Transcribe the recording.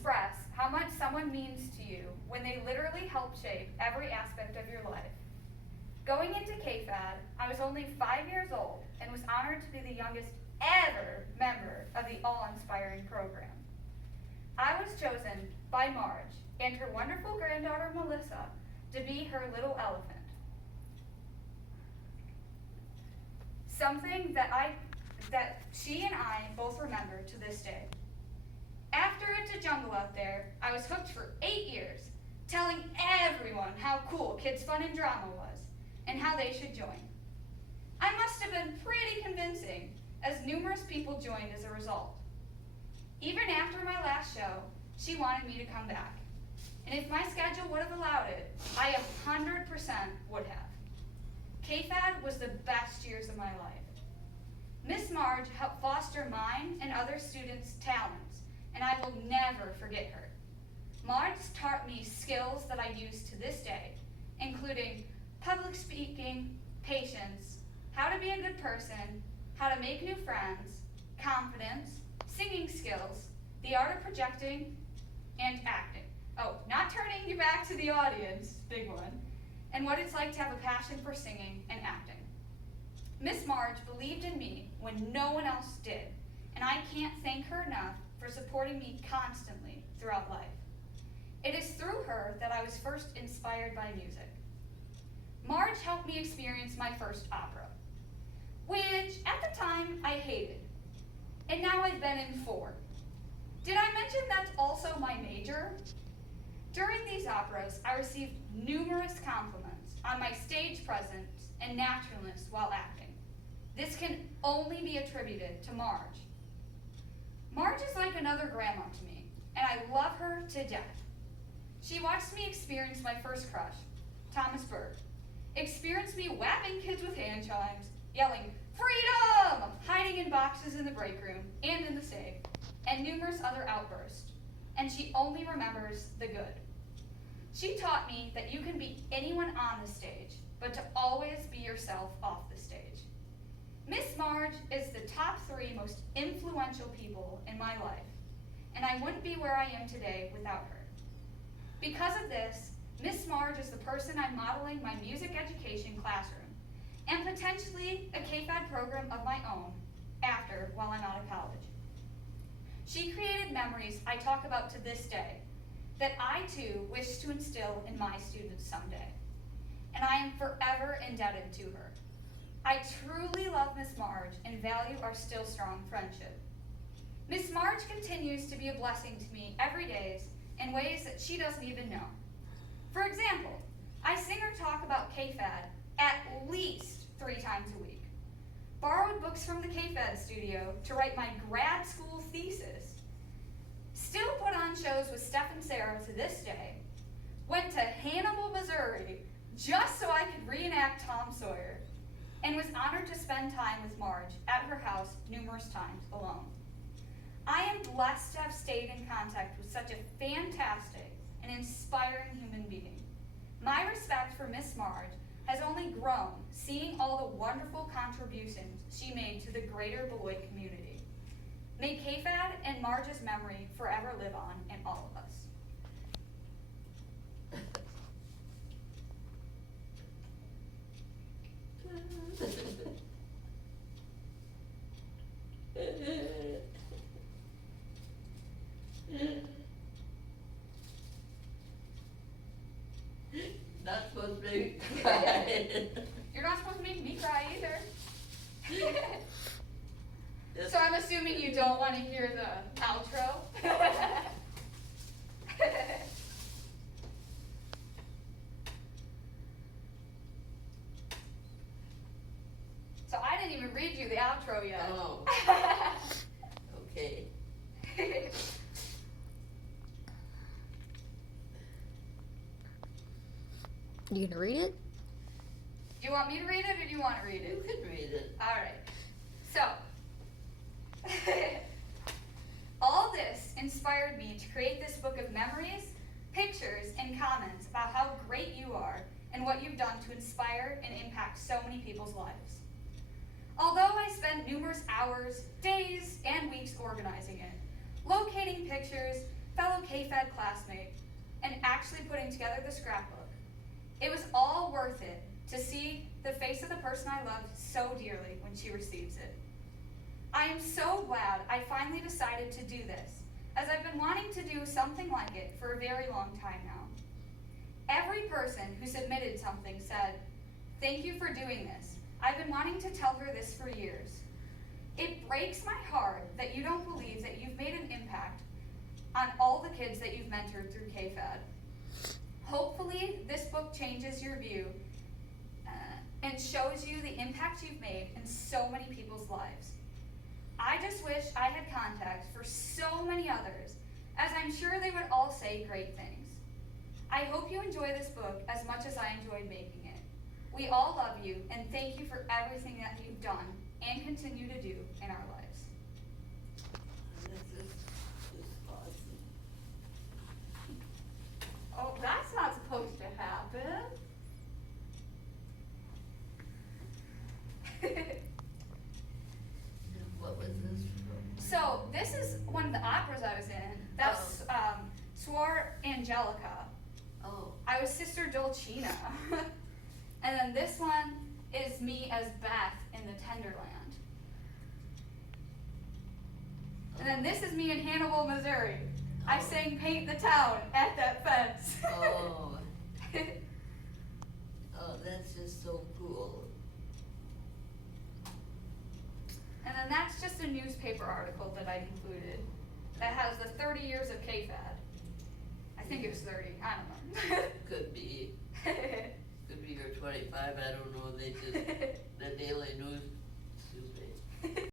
express how much someone means to you when they literally help shape every aspect of your life. Going into KFAD, I was only 5 years old and was honored to be the youngest ever member of the awe-inspiring program. I was chosen by Marge and her wonderful granddaughter Melissa to be her little elephant. Something that she and I both remember to this day. After It's a Jungle Out There, I was hooked for 8 years, telling everyone how cool Kids Fun and Drama was, and how they should join. I must have been pretty convincing, as numerous people joined as a result. Even after my last show, she wanted me to come back. And if my schedule would have allowed it, I 100% would have. KFAD was the best years of my life. Miss Marge helped foster mine and other students' talents, and I will never forget her. Marge taught me skills that I use to this day, including public speaking, patience, how to be a good person, how to make new friends, confidence, singing skills, the art of projecting, and acting. Oh, not turning your back to the audience, big one, and what it's like to have a passion for singing and acting. Miss Marge believed in me when no one else did, and I can't thank her enough for supporting me constantly throughout life. It is through her that I was first inspired by music. Marge helped me experience my first opera, which at the time I hated, and now I've been in 4. Did I mention that's also my major? During these operas, I received numerous compliments on my stage presence and naturalness while acting. This can only be attributed to Marge. Marge is like another grandma to me, and I love her to death. She watched me experience my first crush, Thomas Berg, experienced me whapping kids with hand chimes, yelling, "Freedom!" hiding in boxes in the break room and in the safe, and numerous other outbursts, and she only remembers the good. She taught me that you can be anyone on the stage, but to always be yourself off the stage. Miss Marge is the top 3 most influential people in my life, and I wouldn't be where I am today without her. Because of this, Miss Marge is the person I'm modeling my music education classroom, and potentially a KFAD program of my own after while I'm out of college. She created memories I talk about to this day that I too wish to instill in my students someday, and I am forever indebted to her. I truly love Miss Marge and value our still strong friendship. Miss Marge continues to be a blessing to me every day in ways that she doesn't even know. For example, I sing or talk about KFAD at least 3 times a week. Borrowed books from the KFAD studio to write my grad school thesis. Still put on shows with Steph and Sarah to this day. Went to Hannibal, Missouri, just so I could reenact Tom Sawyer, and was honored to spend time with Marge at her house numerous times alone. I am blessed to have stayed in contact with such a fantastic and inspiring human being. My respect for Miss Marge has only grown seeing all the wonderful contributions she made to the greater Beloit community. May KFAD and Marge's memory forever live on in all of us. Not supposed to make me cry. You're not supposed to make me cry either. So I'm assuming you don't want to hear the outro? So I didn't even read you the outro yet. Oh. Okay. You gonna read it? Do you want me to read it or do you want to read You it? can read it. All right. So, all this inspired me to create this book of memories, pictures, and comments about how great you are and what you've done to inspire and impact so many people's lives. Although I spent numerous hours, days, and weeks organizing it, locating pictures, fellow K-Fed classmate, and actually putting together the scrapbook. It was all worth it to see the face of the person I loved so dearly when she receives it. I am so glad I finally decided to do this, as I've been wanting to do something like it for a very long time now. Every person who submitted something said, "Thank you for doing this. I've been wanting to tell her this for years." It breaks my heart that you don't believe that you've made an impact on all the kids that you've mentored through K-Fed. Hopefully, this book changes your view and shows you the impact you've made in so many people's lives. I just wish I had contact for so many others, as I'm sure they would all say great things. I hope you enjoy this book as much as I enjoyed making it. We all love you, and thank you for everything that you've done and continue to do in our lives. This is awesome. Oh, that's not supposed to happen. What was this from? So, this is one of the operas I was in. That's Suor Angelica. Oh, I was Sister Dulcina. And then this one is me as Beth in the Tenderland. And then this is me in Hannibal, Missouri. I sang Paint the Town at that fence. oh. Oh, that's just so cool. And then that's just a newspaper article that I included that has the 30 years of K-Fed. I think it was 30, I don't know. Could be. Could be your 25, I don't know, they just, the Daily News